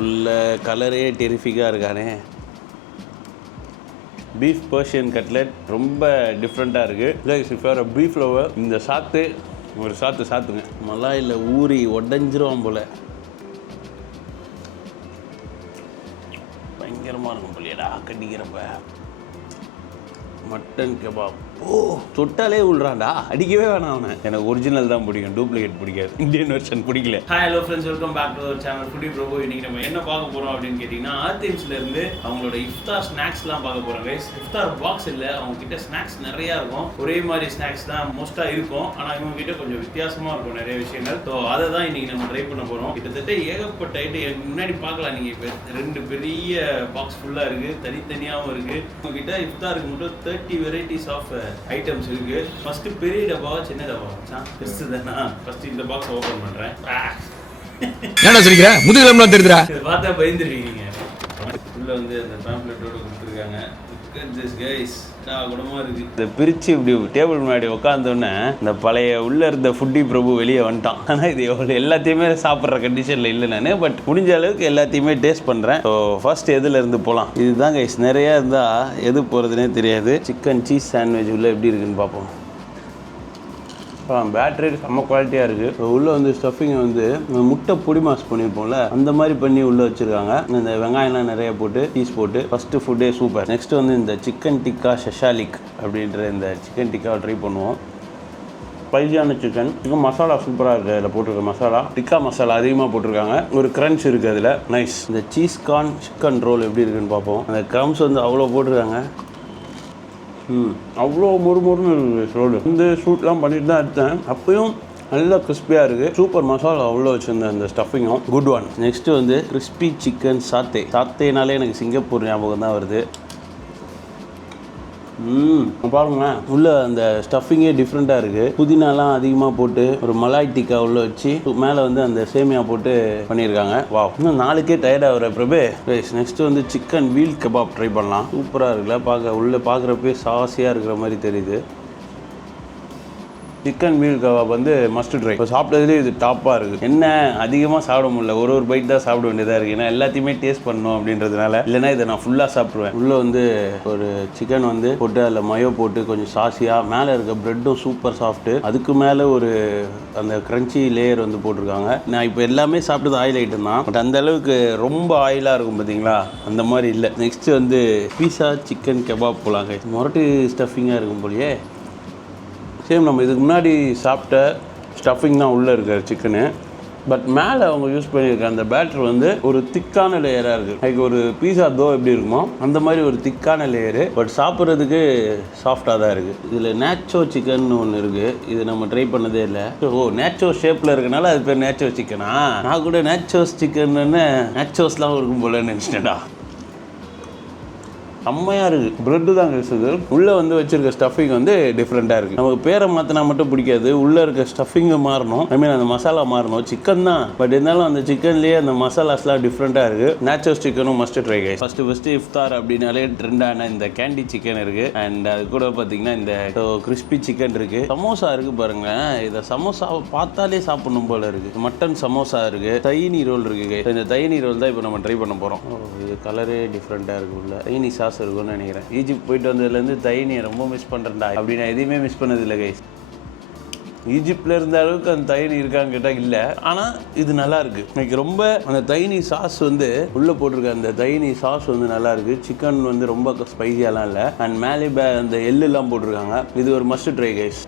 உள்ள கலரே டெரிஃபிக்காக இருக்கானே. பீஃப் பர்ஷியன் கட்லெட் ரொம்ப டிஃப்ரெண்ட்டாக இருக்குது. If you are beef lover, இந்த சாத்து ஒரு சாத்துங்க. மலாயில் ஊறி உடஞ்சிரும் போல். பயங்கரமாக இருக்கும் போலியடா கட்டிக்கிறப்ப. மட்டன் கெபாப் தொட்டாலே உள்றான்டா, அடிக்கவே வேணாம் அவனை. எனக்கு ஒரிஜினல் தான் பிடிக்கும், டூப்ளிகேட் பிடிக்காது. இந்தியன் வெர்ஷன் பிடிக்கல. Hi hello friends, welcome back to channel foodie ப்ரோபோ. இன்னைக்கு நம்ம என்ன பார்க்க போகிறோம் அப்படின்னு கேட்டிங்கன்னா, ஆர்த்திம்ஸ்லேருந்து அவங்களோட இஃப்தார் ஸ்நாக்ஸ்லாம் பார்க்க போகிறோம் கைஸ். இஃப்தார் பாக்ஸ் இல்லை, அவங்க கிட்ட ஸ்நாக்ஸ் நிறையா இருக்கும். ஒரே மாதிரி ஸ்நாக்ஸ் தான் மோஸ்ட்டாக இருக்கும், ஆனால் இவங்க கிட்ட கொஞ்சம் வித்தியாசமாக இருக்கும் நிறைய விஷயங்கள். ஸோ அதை தான் இன்னைக்கு நம்ம ட்ரை பண்ண போகிறோம். கிட்டத்தட்ட ஏகப்பட்ட ஐட்டம் எனக்கு முன்னாடி பார்க்கலாம். நீங்கள் இப்போ 2 பெரிய பாக்ஸ் ஃபுல்லாக இருக்குது, தனித்தனியாகவும் இருக்குது. உங்ககிட்ட இஃப்தாருக்கு மட்டும் 30 வெரைட்டிஸ் ஆஃப் ஐட்டம்ஸ் இருக்கு. ஃபர்ஸ்ட் பெரிய டப்பாவா சின்ன டப்பாவா? பெருசு தானா? ஃபர்ஸ்ட் இந்த பாக்ஸ் ஓபன் பண்றேன். என்னடா சொல்றீங்க? முதுகுலம்லாம் தெரியுதுடா. இது பார்த்தா பயந்துருவீங்க. உள்ள வந்து அந்த பாம்ப்ளெட்டோட கொடுத்துருக்காங்க. திஸ் கைஸ் குடமா இருக்கு. இதை பிரித்து இப்படி டேபிள் முன்னாடி உட்காந்தோன்னே இந்த பழைய உள்ளே இருந்த ஃபுட்டி பிரபு வெளியே வந்துட்டான். ஆனால் இது எவ்வளோ எல்லாத்தையுமே சாப்பிட்ற கண்டிஷனில் இல்லை நான். பட் முடிஞ்ச அளவுக்கு எல்லாத்தையுமே டேஸ்ட் பண்ணுறேன். ஸோ ஃபர்ஸ்ட் எதில் இருந்து போகலாம்? இதுதான் கைஸ், நிறையா இருந்தால் எது போகிறதுனே தெரியாது. சிக்கன் சீஸ் சாண்ட்விச் உள்ளே எப்படி இருக்குன்னு பார்ப்போம். பேட்டரி செம்ம குவாலிட்டியாக இருக்குது. உள்ளே வந்து ஸ்டஃபிங் வந்து முட்டை பொடி மாஸ் பண்ணியிருப்போம்ல, அந்த மாதிரி பண்ணி உள்ளே வச்சுருக்காங்க. இந்த வெங்காயம்லாம் நிறைய போட்டு சீஸ் போட்டு ஃபஸ்ட்டு ஃபுட்டே சூப்பர். நெக்ஸ்ட் வந்து இந்த சிக்கன் டிக்கா ஷஷாலிக் அப்படின்ற இந்த சிக்கன் டிக்காவை ட்ரை பண்ணுவோம். ஸ்பைசியான சிக்கன் மசாலா சூப்பராக இருக்குது. அதில் போட்டிருக்க மசாலா டிக்கா மசாலா அதிகமாக போட்டிருக்காங்க. ஒரு க்ரன்ச் இருக்குது அதில், நைஸ். இந்த சீஸ் கார்ன் சிக்கன் ரோல் எப்படி இருக்குன்னு பார்ப்போம். அந்த க்ரம்ஸ் வந்து அவ்வளோ போட்டிருக்காங்க. அவ்வளோ மொறுமொறுன்னு இருக்குது ரோடு. இந்த ஷூட்லாம் பண்ணிட்டு தான் எடுத்தேன். அப்பயும் நல்லா கிறிஸ்பியாக இருக்குது. சூப்பர் மசாலா அவ்வளோ வச்சுருந்தேன். அந்த ஸ்டஃபிங்கும் குட் ஒன். நெக்ஸ்ட்டு வந்து கிறிஸ்பி சிக்கன் சாத்தேனாலே எனக்கு சிங்கப்பூர் ஞாபகம் தான் வருது. பாருங்களேன், உள்ள அந்த ஸ்டஃபிங்கே டிஃப்ரெண்ட்டாக இருக்குது. புதினாலாம் அதிகமாக போட்டு ஒரு மலாய் டிக்கா உள்ள வச்சு மேலே வந்து அந்த சேமியா போட்டு பண்ணியிருக்காங்க. வா, இன்னும் 4க்கே டயர்டாக வர பிரபு. நெக்ஸ்ட் வந்து சிக்கன் வீல் கபாப் ட்ரை பண்ணலாம். சூப்பராக இருக்குல்ல பார்க்க. உள்ளே பார்க்குறப்பே சாசியாக இருக்கிற மாதிரி தெரியுது. சிக்கன் வீல் கபாப் வந்து மஸ்ட் ட்ரை. இப்போ சாப்பிட்டதுலேயே இது டாப்பாக இருக்குது. என்ன அதிகமாக சாப்பிட முடியல, ஒரு பைட் தான் சாப்பிட வேண்டியதாக இருக்குது. ஏன்னா எல்லாத்தையுமே டேஸ்ட் பண்ணணும் அப்படின்றதுனால. இல்லைனா இதை நான் ஃபுல்லாக சாப்பிடுவேன். உள்ளே வந்து ஒரு சிக்கன் வந்து போட்டு அதில் மயோ போட்டு கொஞ்சம் சாசியாக, மேலே இருக்க ப்ரெட்டும் சூப்பர் சாஃப்ட்டு, அதுக்கு மேலே ஒரு அந்த க்ரன்ச்சி லேயர் வந்து போட்டிருக்காங்க. நான் இப்போ எல்லாமே சாப்பிட்டது ஆயில் ஐட்டம் தான், பட் அந்த அளவுக்கு ரொம்ப ஆயிலாக இருக்கும் பார்த்தீங்களா, அந்த மாதிரி இல்லை. நெக்ஸ்ட்டு வந்து பீஸா சிக்கன் கபாப் போலாங்க. மொரட்டு ஸ்டஃபிங்காக இருக்கும் போலியே. சேம் நம்ம இதுக்கு முன்னாடி சாப்பிட்ட ஸ்டஃபிங் தான் உள்ளே இருக்கிற சிக்கனு. பட் மேலே அவங்க யூஸ் பண்ணியிருக்க அந்த பேட்டர் வந்து ஒரு திக்கான லேயராக இருக்குது. லைக் ஒரு பீஸா தோ எப்படி இருக்குமோ அந்த மாதிரி ஒரு திக்கான லேயரு. பட் சாப்பிட்றதுக்கு சாஃப்டாக தான் இருக்குது. இதில் நேச்சோ சிக்கன் ஒன்று இருக்குது. இது நம்ம ட்ரை பண்ணதே இல்லை. நேச்சோ ஷேப்பில் இருக்கனால அது பேர் நேச்சோ சிக்கனா? நான் கூட நேச்சோஸ் சிக்கன்னு நேச்சோஸ்லாம் இருக்கும் போலன்னு நினச்சிட்டேன்டா. செம்மையாக இருக்குது. ப்ரெட்டு தான் கிடைச்சது. உள்ளே வந்து வச்சுருக்க ஸ்டஃபிங் வந்து டிஃப்ரெண்ட்டாக இருக்குது. நமக்கு பேரை மாற்றினா மட்டும் பிடிக்காது, உள்ளே இருக்க ஸ்டஃபிங்கு மாறணும். அந்த மசாலா மாறணும். சிக்கன் தான், பட் இருந்தாலும் அந்த சிக்கன்லேயே அந்த மசாலாஸ்லாம் டிஃப்ரெண்ட்டாக இருக்குது. நேச்சுரல் சிக்கனும் மஸ்ட் ட்ரை கைஸ். ஃபஸ்ட்டு இஃப்தார் அப்படின்னாலே ட்ரெண்டான இந்த கேண்டி சிக்கன் இருக்குது. அண்ட் அது கூட பார்த்தீங்கன்னா இந்த கிறிஸ்பி சிக்கன் இருக்குது. சமோசா இருக்குது பாருங்களேன். இதை சமோசாவை பார்த்தாலே சாப்பிடணும் போல இருக்குது. மட்டன் சமோசா இருக்குது. தைனி ரோல் இருக்குது. இந்த தைனி ரோல் தான் இப்போ நம்ம ட்ரை பண்ண போகிறோம். இது கலரே டிஃப்ரெண்ட்டாக இருக்குது. உள்ள தைனி சாஸ் இருக்கும்னு நினைக்கிறேன். ஈஜிப்ட் போயிட்டு வந்ததுலேருந்து தைனியை ரொம்ப மிஸ் பண்ணுறேன்டா. அப்படி நான் எதையுமே மிஸ் பண்ணதில்லை கைஸ். ஈஜிப்டில் இருந்த அளவுக்கு அந்த தைனி இருக்கான்னு கேட்டால் இல்லை. ஆனால் இது நல்லா இருக்குது. எனக்கு ரொம்ப அந்த தைனி சாஸ் வந்து உள்ளே போட்டிருக்க அந்த தைனி சாஸ் வந்து நல்லா இருக்குது. சிக்கன் வந்து ரொம்ப ஸ்பைசியாலாம் இல்லை. அண்ட் மேலே அந்த எள்ளுலாம் போட்டிருக்காங்க. இது ஒரு மஸ்ட் ட்ரை கைஸ்.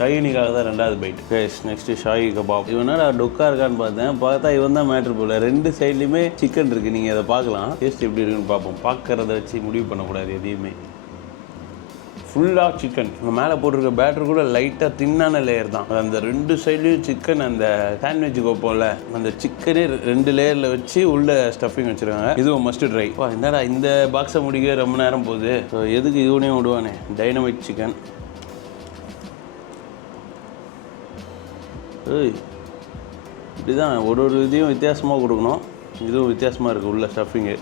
தைனிக்காக தான் 2வது bite guys. Next shahi kebab. இவனா டொக்கா இருக்கான்னு பார்த்தா இவன் தான் மேட்ரு போல. 2 சைட்லையுமே சிக்கன் இருக்குது. நீங்கள் அதை பார்க்கலாம். டேஸ்ட் எப்படி இருக்குன்னு பார்ப்போம். பார்க்குறத வச்சு முடிவு பண்ணக்கூடாது எதையுமே. ஃபுல்லாக சிக்கன். மேலே போட்டிருக்க பேட்டர் கூட லைட்டாக தின்னான லேயர் தான். அந்த 2 சைட்லேயும் சிக்கன். அந்த சாண்ட்விச் வைப்போம்ல, அந்த சிக்கனே 2 லேயரில் வச்சு உள்ள ஸ்டஃபிங் வச்சுருக்காங்க. இதுவும் மஸ்ட் ட்ரை. என்னடா இந்த பாக்ஸை முடிக்க ரொம்ப நேரம் போகுது. எதுக்கு இதுவனையும் விடுவானே. Dynamite chicken. இப்படி தான் ஒரு இதையும் வித்தியாசமாக கொடுக்கணும். இதுவும் வித்தியாசமாக இருக்குது உள்ள ஸ்டஃபிங்கு.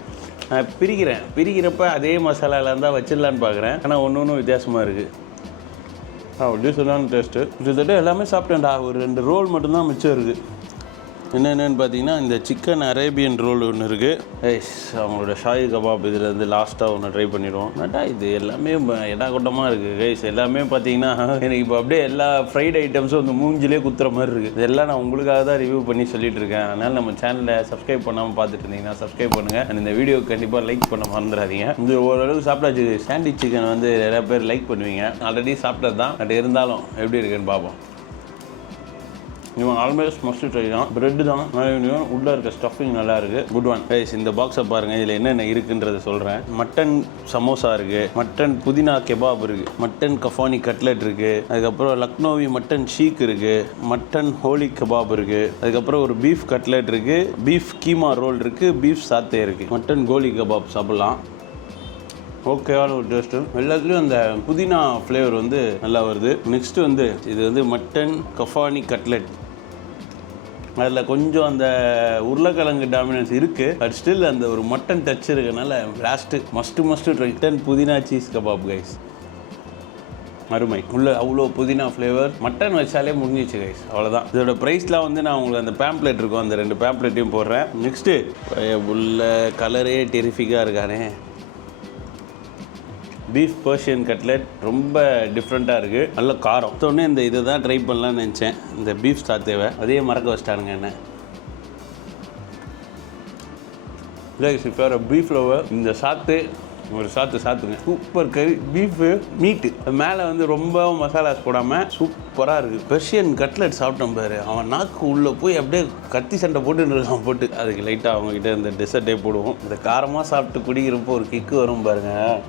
நான் பிரிக்கிறப்ப அதே மசாலாவில் இருந்தால் வச்சிடலான்னு பார்க்குறேன். ஆனால் ஒன்று வித்தியாசமாக இருக்குது. டிஃப்ரெண்டான டேஸ்ட்டு. கிட்டத்தட்ட எல்லாமே சாப்பிட்டேன்டா. ஒரு 2 ரோல் மட்டும்தான் மிச்சம் இருக்குது. என்னென்னு பார்த்தீங்கன்னா இந்த சிக்கன் அரேபியன் ரோல் ஒன்று இருக்குது. ஐஸ் அவங்களோட ஷாயி கபாப் இதில் வந்து லாஸ்ட்டாக ஒன்று ட்ரை பண்ணிடுவோம். நட்டா இது எல்லாமே எடாகொட்டமாக இருக்குது கைஸ். எல்லாமே பார்த்தீங்கன்னா எனக்கு இப்போ அப்படியே எல்லா ஃப்ரைட் ஐட்டம்ஸும் வந்து மூஞ்சிலே குத்துற மாதிரி இருக்குது. இதெல்லாம் நான் உங்களுக்காக தான் ரிவ்யூ பண்ணி சொல்லிட்டு இருக்கேன். அதனால் நம்ம சேனலை சப்ஸ்கிரைப் பண்ணாமல் பார்த்துட்டு இருந்தீங்கன்னா சப்ஸ்கிரைப் பண்ணுங்கள். அண்ட் இந்த வீடியோ கண்டிப்பாக லைக் பண்ண மறந்துடாதீங்க. இது ஓரளவுக்கு சாப்பிட்டாச்சு. சாண்ட்விச் சிக்கன் வந்து நிறையா பேர் லைக் பண்ணுவீங்க. ஆல்ரெடி சாப்பிட்டது தான். பட் இருந்தாலும் எப்படி இருக்குன்னு பார்ப்போம். இவன் ஆல்மோஸ்ட் மஸ்ட் ட்ரை தான். பிரெட் தான் உள்ளே இருக்க ஸ்டஃபிங் நல்லா இருக்குது. Good one guys. இந்த பாக்ஸை பாருங்கள். இதில் என்னென்ன இருக்குன்றதை சொல்கிறேன். மட்டன் சமோசா இருக்குது, மட்டன் புதினா கெபாப் இருக்குது, மட்டன் கஃபானி கட்லெட் இருக்குது, அதுக்கப்புறம் லக்னோவி மட்டன் ஷீக் இருக்குது, மட்டன் ஹோலி கபாப் இருக்குது, அதுக்கப்புறம் ஒரு பீஃப் கட்லெட் இருக்குது, பீஃப் கீமா ரோல் இருக்குது, பீஃப் சாத்தே இருக்குது, மட்டன் கோலி கபாப் சாப்பிட்லாம். ஓகேவான ஒரு டேஸ்ட்டு. எல்லாத்துலேயும் அந்த புதினா ஃப்ளேவர் வந்து நல்லா வருது. நெக்ஸ்ட்டு வந்து இது வந்து மட்டன் கஃபானி கட்லெட். அதில் கொஞ்சம் அந்த உருளைக்கிழங்கு டாமினன்ஸ் இருக்குது. பட் ஸ்டில் அந்த ஒரு மட்டன் டச் இருக்கனால லாஸ்ட்டு மஸ்ட்டு ட்ரை. மட்டன் புதினா சீஸ் கபாப் கைஸ். அருமை. உள்ள அவ்வளோ புதினா ஃப்ளேவர். மட்டன் வச்சாலே முடிஞ்சிச்சு கைஸ். அவ்வளோதான். இதோட ப்ரைஸ்லாம் வந்து நான் உங்களுக்கு அந்த பேம்ப்ளெட் இருக்கும், அந்த 2 பேம்ப்ளெட்டையும் போடுறேன். நெக்ஸ்ட்டு உள்ள கலரே டெரிஃபிக்காக இருக்கானே. பீஃப் பர்ஷியன் கட்லெட் ரொம்ப டிஃப்ரெண்ட்டாக இருக்குது. நல்ல காரம். மொத்தோடனே இந்த இதை தான் ட்ரை பண்ணலான்னு நினச்சேன். இந்த பீஃப் சாத்தேவை அதையே மறக்க வச்சிட்டானுங்க என்ன. இல்லை பீஃப் லவர். இந்த சாத்து ஒரு சாத்துங்க. சூப்பர் கறி பீஃபு மீட்டு. மேலே வந்து ரொம்ப மசாலாஸ் போடாமல் சூப்பராக இருக்குது. பெர்ஷியன் கட்லெட் சாப்பிட்டோம் பாரு. அவன் நாக்கு உள்ளே போய் அப்படியே கத்தி சண்டை போட்டுன்னு போட்டு அதுக்கு லைட்டாக அவங்ககிட்ட இந்த டெசர்ட்டே போடுவோம். இந்த காரமாக சாப்பிட்டு குடிக்கிறப்போ ஒரு கிக்கு வரும் பாருங்கள்.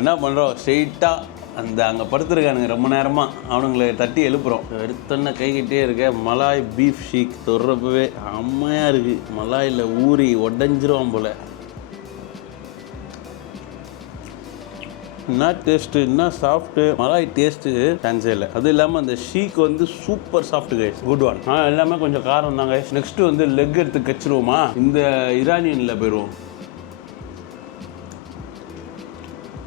என்ன பண்ணுறோம், ஸ்ட்ரெயிட்டாக அந்த அங்கே படுத்துருக்கானுங்க ரொம்ப நேரமாக. அவனுங்களை தட்டி எழுப்புகிறோம். எடுத்தோன்னே கைகிட்டே இருக்க மலாய் பீஃப் ஷீக் தொடுறப்பவே அம்மையாக இருக்குது. மலாயில் ஊறி உடஞ்சிரும் போல். என்ன டேஸ்ட்டு, என்ன சாஃப்ட்டு. மலாய் டேஸ்ட்டு சான்ஸே இல்லை. அது இல்லாமல் அந்த ஷீக் வந்து super soft guys. Good one. எல்லாமே கொஞ்சம் காரம் தான் கைஸ். நெக்ஸ்ட்டு வந்து லெக் எடுத்து கச்சிருவோமா. இந்த இரானியனில் போயிடுவோம்.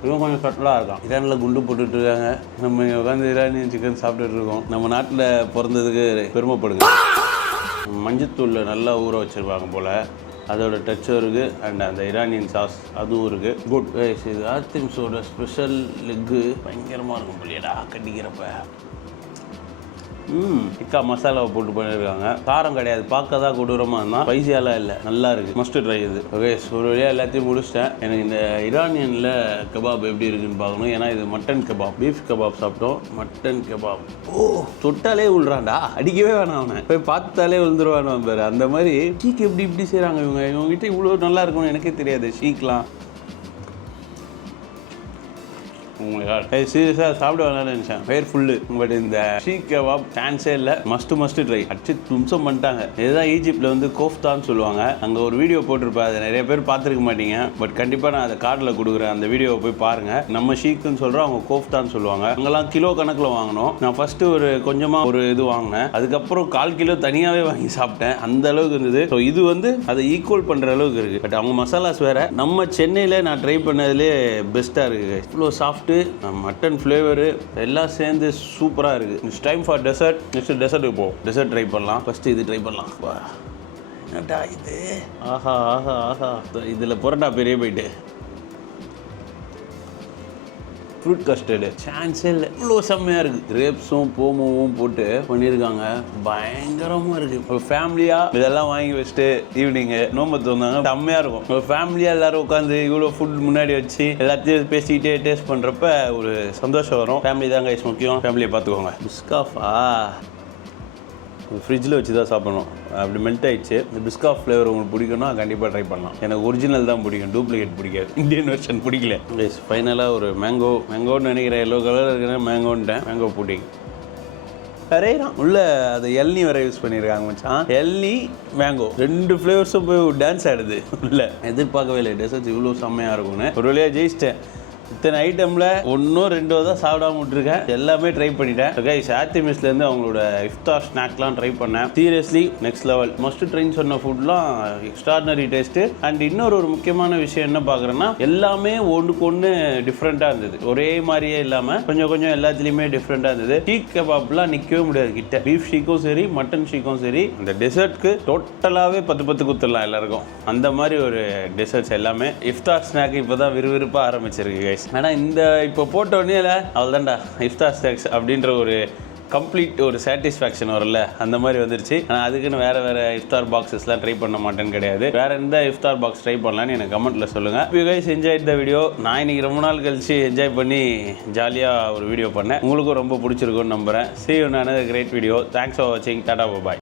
இவன் கொஞ்சம் சட்டலாக இருக்கான். இரானில் குண்டு போட்டுட்டு இருக்காங்க. நம்ம இங்கே உட்காந்து இரானியன் சிக்கன் சாப்பிட்டுட்டு இருக்கோம். நம்ம நாட்டில் பிறந்ததுக்கு பெருமைப்படுங்க. மஞ்சத்தூளில் நல்லா ஊற வச்சுருப்பாங்க போல். அதோட டச்சும் இருக்குது. அண்ட் அந்த இரானியன் சாஸ் அதுவும் இருக்குது. Good guys. இது ஆர்த்திம்ஸோட ஸ்பெஷல் லெக்கு பயங்கரமாக இருக்கும் போலியடா கட்டிக்கிறப்ப. டிக்கா மசாலாவை போட்டு பண்ணியிருக்காங்க. காரம் கிடையாது. பார்க்க தான் கொடூரமாக இருந்தால் ஸ்பைசியாலாம் இல்லை. நல்லா இருக்குது. மஸ்ட் ட்ரை இது. ஓகே ஒரு வழியாக எல்லாத்தையும் முடிச்சிட்டேன். எனக்கு இந்த இரானியனில் கபாப் எப்படி இருக்குன்னு பார்க்கணும். ஏன்னா இது மட்டன் கபாப். பீஃப் கபாப் சாப்பிட்டோம். மட்டன் கபாப் தொட்டாலே விழுறான்டா. அடிக்கவே வேணாம். அவனை போய் பார்த்தாலே விழுந்துருவான் பேர். அந்த மாதிரி ஷீக் இப்படி செய்கிறாங்க இவங்ககிட்ட இவ்வளோ நல்லா இருக்கும்னு எனக்கே தெரியாது ஷீக்லாம். உங்களுக்கு சீரியஸாக சாப்பிட வேணாம்னு நினச்சேன். வயிறு ஃபுல்லு. பட் இந்த ஷீக் கபாப் சான்ஸே இல்லை. Must try. அடிச்சு தும்சம் பண்ணிட்டாங்க. இதுதான் ஈஜிப்டில் வந்து கோஃப்தான்னு சொல்லுவாங்க. அங்கே ஒரு வீடியோ போட்டிருப்பேன். அதை நிறைய பேர் பார்த்துருக்க மாட்டீங்க. பட் கண்டிப்பாக நான் அதை கார்டில் கொடுக்குறேன். அந்த வீடியோவை போய் பாருங்கள். நம்ம ஷீக்குன்னு சொல்கிறோம், அவங்க கோஃப்தான்னு சொல்லுவாங்க. அங்கெல்லாம் கிலோ கணக்கில் வாங்கினோம். நான் ஃபஸ்ட்டு ஒரு கொஞ்சமாக ஒரு இது வாங்கினேன். அதுக்கப்புறம் 1/4 கிலோ தனியாகவே வாங்கி சாப்பிட்டேன். அந்த அளவுக்கு இருந்தது. ஸோ இது வந்து அதை ஈக்குவல் பண்ணுற அளவுக்கு இருக்குது. பட் அவங்க மசாலாஸ் வேறு. நம்ம சென்னையில் நான் ட்ரை பண்ணதுலேயே பெஸ்ட்டாக இருக்குது. இவ்வளோ சாஃப்ட்டு மட்டன் ஃப்ளேவரு எல்லாம் சேர்ந்து சூப்பராக இருக்குது. It's time for dessert. Next டெசர்ட்டுக்கு போவோம். டெசர்ட் ட்ரை பண்ணலாம். ஃபஸ்ட்டு இது ட்ரை பண்ணலாம். என்னடா இது. ஆஹா இதில் புரோட்டா பெரிய போயிட்டு. ஃப்ரூட் கஸ்டர்டு சான்ஸே இல்லை. இவ்வளோ செம்மையாக இருக்குது. கிரேப்ஸும் போமோவும் போட்டு பண்ணியிருக்காங்க. பயங்கரமாக இருக்குது. ஒரு ஃபேமிலியாக இதெல்லாம் வாங்கி வச்சுட்டு ஈவினிங்கு நோம்பத்து வந்தாங்க. செம்மையாக இருக்கும். ஒரு ஃபேமிலியாக எல்லோரும் உட்காந்து இவ்வளோ ஃபுட் முன்னாடி வச்சு எல்லாத்தையும் பேசிக்கிட்டே டேஸ்ட் பண்ணுறப்ப ஒரு சந்தோஷம் வரும். ஃபேமிலி தான் கைஸ் முக்கியம். ஃபேமிலியை பார்த்துக்கோங்க. பிஸ்காஃபா ஃப்ரிட்ஜில் வச்சு தான் சாப்பிடணும். அப்படி மெல்ட் ஆகிடுச்சு. இந்த பிஸ்காஃப் ஃப்ளேவர் உங்களுக்கு பிடிக்கும்னா கண்டிப்பாக ட்ரை பண்ணலாம். எனக்கு ஒரிஜினல் தான் பிடிக்கும். டூப்ளிகேட் பிடிக்காது. இந்தியன் வெர்ஷன் பிடிக்கல. ப்ளீஸ் ஃபைனலாக ஒரு மேங்கோன்னு நினைக்கிறேன். எல்லோ கலர் இருக்கிற மேங்கோன்ட்டேன். Mango pudding வரையிறான். உள்ள அதை எல்னி வரை யூஸ் பண்ணியிருக்காங்க மச்சான். எல்னி மேங்கோ 2 ஃப்ளேவர்ஸும் போய் டான்ஸ் ஆடுது. உள்ள எதிர்பார்க்கவே இல்லை டெசர்ட்ஸ் இவ்வளோ செம்மையாக இருக்கும்னு. ஒரு வழியாக ஜெயிச்சிட்டேன். இத்தனை ஐட்டமில் 1-2 தான் சாப்பிடாம விட்டுருக்கேன். எல்லாமே ட்ரை பண்ணிட்டேன். கைஸ் ஆர்டிமிஸ்லேருந்து அவங்களோட இஃப்தார் ஸ்நாக்லாம் ட்ரை பண்ணேன். Seriously next level. மஸ்ட் ட்ரைன்னு சொன்ன ஃபுட்லாம் எக்ஸ்ட்ராடினரி டேஸ்ட்டு. அண்ட் இன்னொரு முக்கியமான விஷயம் என்ன பார்க்குறேன்னா, எல்லாமே ஒன்றுக்கு ஒன்று டிஃப்ரெண்ட்டாக இருந்தது. ஒரே மாதிரியே இல்லாமல் கொஞ்சம் எல்லாத்துலேயுமே டிஃப்ரெண்ட்டாக இருந்தது. ஷீக் கபாப்லாம் நிற்கவே முடியாது கிட்ட. பீஃப் ஷீக்கும் சரி, மட்டன் ஷீக்கும் சரி, இந்த டெசர்ட்க்கு டோட்டலாகவே 10 குத்துடலாம் எல்லாருக்கும். அந்த மாதிரி ஒரு டெசர்ட்ஸ் எல்லாமே. இஃப்தார் ஸ்நாக் இப்போ தான் விறுவிறுப்பாக ஆரம்பிச்சிருக்கு கைஸ். ஆனால் இந்த இப்போ போட்ட உடனே அவ்வளோதான்டா இஃப்தார் ஸ்நாக்ஸ் அப்படின்ற ஒரு கம்ப்ளீட் ஒரு சாட்டிஸ்ஃபேக்ஷன் வரல, அந்த மாதிரி வந்துருச்சு. ஆனால் அதுக்குன்னு வேறு இஃப்தார் பாக்ஸஸ்லாம் ட்ரை பண்ண மாட்டேன்னு கிடையாது. வேறு எந்த இஃப்தார் பாக்ஸ் ட்ரை பண்ணலான்னு எனக்கு கமெண்ட்டில் சொல்லுங்கள். You guys enjoy the video. நான் இன்றைக்கி ரொம்ப நாள் கழிச்சு என்ஜாய் பண்ணி ஜாலியாக ஒரு வீடியோ பண்ணேன். உங்களுக்கும் ரொம்ப பிடிச்சிருக்குன்னு நம்புகிறேன். See you in another great video. Thanks for watching. Tata bye bye.